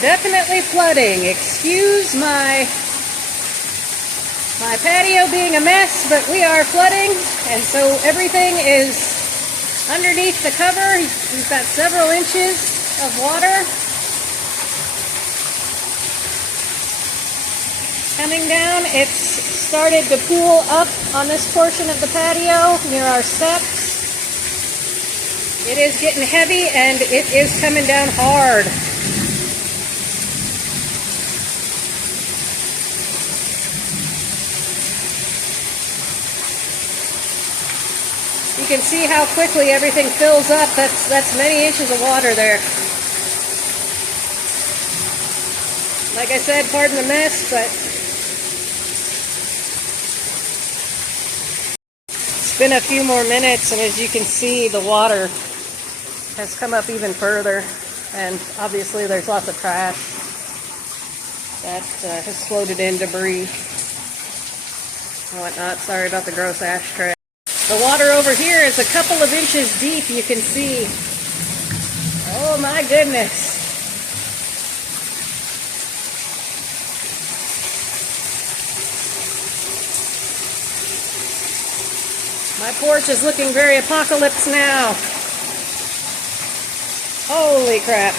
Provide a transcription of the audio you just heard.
definitely flooding. Excuse my patio being a mess, but we are flooding, and so everything is underneath the cover. We've got several inches of water coming down. It's started to pool up on this portion of the patio near our steps. It is getting heavy and it is coming down hard. You can see how quickly everything fills up. That's many inches of water there. Like I said, pardon the mess, but it's been a few more minutes, and as you can see, the water has come up even further, and obviously there's lots of trash that has floated in, debris and whatnot. Sorry about the gross ashtray. The water over here is a couple of inches deep, you can see. Oh my goodness. My porch is looking very apocalypse now. Holy crap.